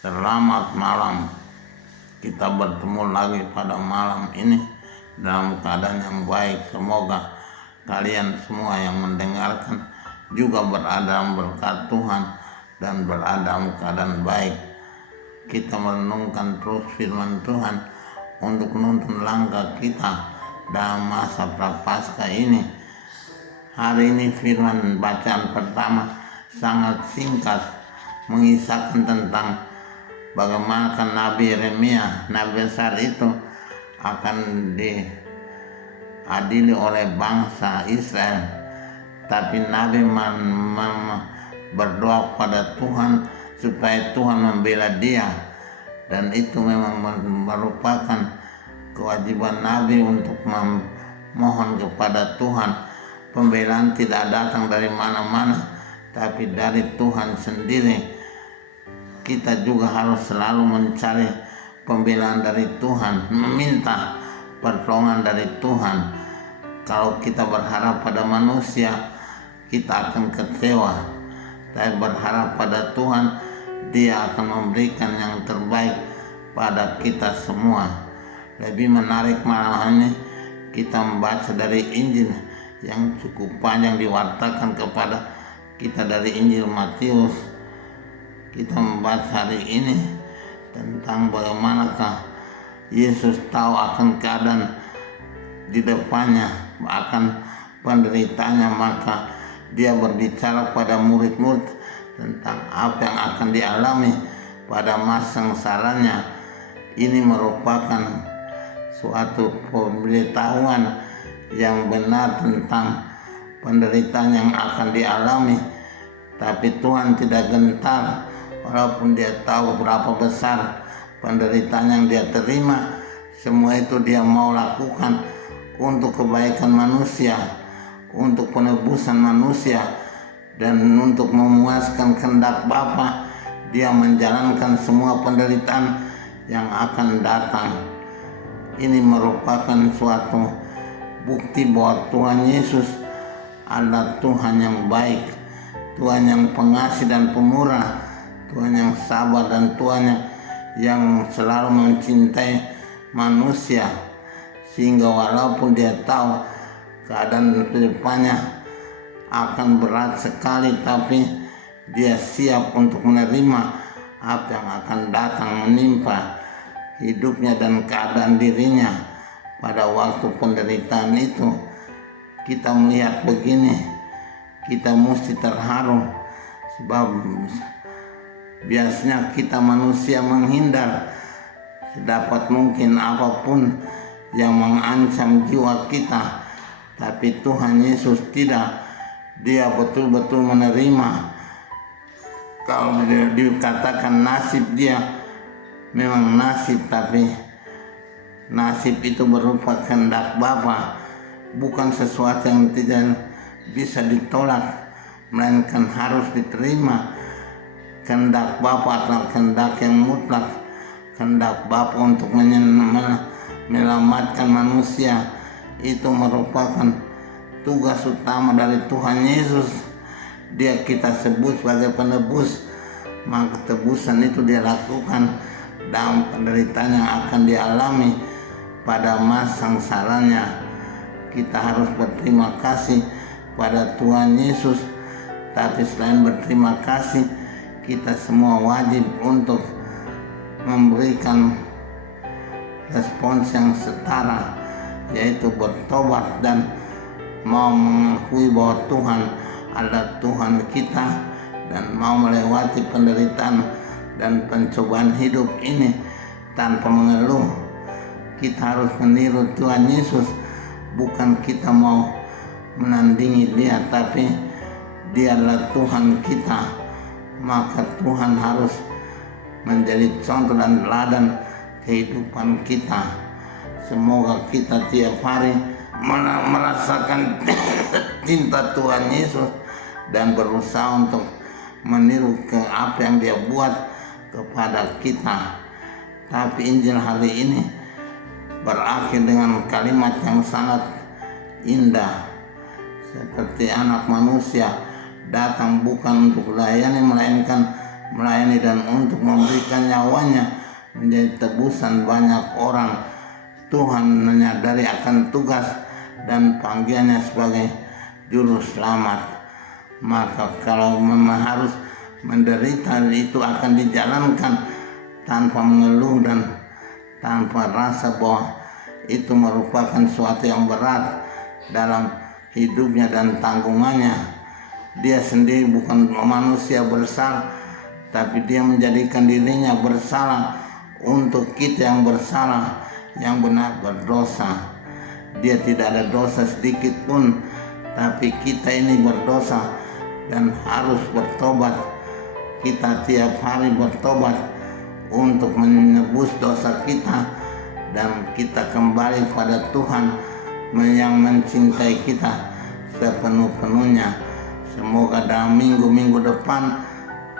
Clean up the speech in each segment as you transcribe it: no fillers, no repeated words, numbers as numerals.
Selamat malam. Kita bertemu lagi pada malam ini dalam keadaan yang baik. Semoga kalian semua yang mendengarkan juga berada dalam berkat Tuhan dan berada dalam keadaan baik. Kita merenungkan terus firman Tuhan untuk menuntun langkah kita dalam masa prapaskah ini. Hari ini firman bacaan pertama sangat singkat, mengisahkan tentang bagaimana Nabi Yeremia, Nabi besar itu akan diadili oleh bangsa Israel. Tapi Nabi berdoa pada Tuhan supaya Tuhan membela dia. Dan itu memang merupakan kewajiban Nabi untuk memohon kepada Tuhan. Pembelaan tidak datang dari mana-mana, tapi dari Tuhan sendiri. Kita juga harus selalu mencari pembelaan dari Tuhan, meminta pertolongan dari Tuhan. Kalau kita berharap pada manusia, kita akan kecewa. Tapi berharap pada Tuhan, Dia akan memberikan yang terbaik pada kita semua. Lebih menarik malam ini, kita membaca dari Injil yang cukup panjang diwartakan kepada kita dari Injil Matius. Kita membaca hari ini tentang bagaimanakah Yesus tahu akan keadaan di depannya, akan penderitaannya, maka dia berbicara pada murid-murid tentang apa yang akan dialami pada masa sengsaranya. Ini merupakan suatu pemberitahuan yang benar tentang penderitaan yang akan dialami. Tapi Tuhan tidak gentar. Walaupun dia tahu berapa besar penderitaan yang dia terima, semua itu dia mau lakukan untuk kebaikan manusia, untuk penebusan manusia, dan untuk memuaskan kehendak Bapa. Dia menjalankan semua penderitaan yang akan datang. Ini merupakan suatu bukti bahwa Tuhan Yesus adalah Tuhan yang baik, Tuhan yang pengasih dan pemurah, Tuhan yang sabar, dan Tuhan yang selalu mencintai manusia. Sehingga walaupun dia tahu keadaan depannya akan berat sekali, tapi dia siap untuk menerima apa yang akan datang menimpa hidupnya dan keadaan dirinya pada waktu penderitaan itu. Kita melihat begini, kita mesti terharu, sebab biasanya kita manusia menghindar sedapat mungkin apapun yang mengancam jiwa kita. Tapi Tuhan Yesus tidak. Dia betul-betul menerima. Kalau dikatakan nasib dia memang nasib, tapi nasib itu berupa kehendak Bapa, bukan sesuatu yang tidak bisa ditolak, melainkan harus diterima. Kehendak Bapa adalah kehendak yang mutlak, kehendak Bapa untuk menyelamatkan manusia. Itu merupakan tugas utama dari Tuhan Yesus. Dia kita sebut sebagai penebus, maka tebusan itu dia lakukan dalam penderitaan yang akan dialami pada masa sengsaranya. Kita harus berterima kasih pada Tuhan Yesus. Tapi selain berterima kasih, kita semua wajib untuk memberikan respons yang setara, yaitu bertobat dan mau mengakui bahwa Tuhan adalah Tuhan kita, dan mau melewati penderitaan dan pencobaan hidup ini tanpa mengeluh. Kita harus meniru Tuhan Yesus, bukan kita mau menandingi Dia, tapi Dia adalah Tuhan kita. Maka Tuhan harus menjadi contoh dan teladan kehidupan kita. Semoga kita tiap hari merasakan cinta Tuhan Yesus dan berusaha untuk meniru ke apa yang Dia buat kepada kita. Tapi Injil hari ini berakhir dengan kalimat yang sangat indah, seperti anak manusia datang bukan untuk layani, melainkan melayani dan untuk memberikan nyawanya menjadi tebusan banyak orang. Tuhan menyadari akan tugas dan panggilannya sebagai juru selamat. Maka kalau memang harus menderita, itu akan dijalankan tanpa mengeluh dan tanpa rasa bahwa itu merupakan suatu yang berat dalam hidupnya dan tanggungannya. Dia sendiri bukan manusia bersalah, tapi dia menjadikan dirinya bersalah untuk kita yang bersalah, yang benar berdosa. Dia tidak ada dosa sedikit pun, tapi kita ini berdosa dan harus bertobat. Kita tiap hari bertobat untuk menebus dosa kita, dan kita kembali pada Tuhan yang mencintai kita sepenuh-penuhnya. Semoga dalam minggu-minggu depan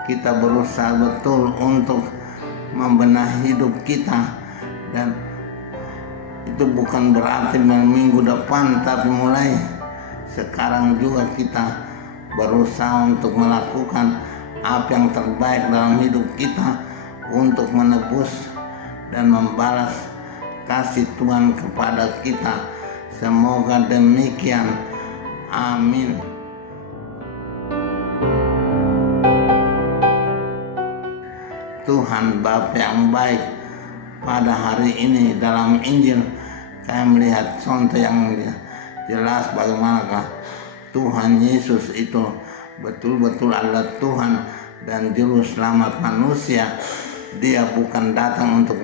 kita berusaha betul untuk membenahi hidup kita, dan itu bukan berarti minggu depan, tapi mulai sekarang juga kita berusaha untuk melakukan apa yang terbaik dalam hidup kita untuk menebus dan membalas kasih Tuhan kepada kita. Semoga demikian. Amin. Tuhan Bapa yang baik, pada hari ini dalam Injil kami melihat contoh yang jelas bagaimanakah Tuhan Yesus itu betul-betul adalah Tuhan dan juru selamat manusia. Dia bukan datang untuk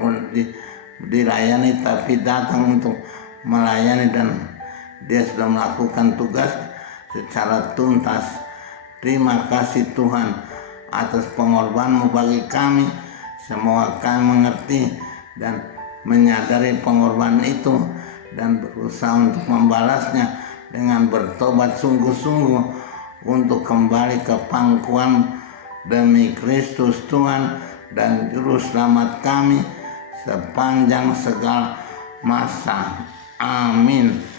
dilayani, tapi datang untuk melayani, dan dia sudah melakukan tugas secara tuntas. Terima kasih Tuhan atas pengorbananmu bagi kami. Semoga kami mengerti dan menyadari pengorbanan itu dan berusaha untuk membalasnya dengan bertobat sungguh-sungguh untuk kembali ke pangkuan demi Kristus Tuhan dan Juru Selamat kami sepanjang segala masa. Amin.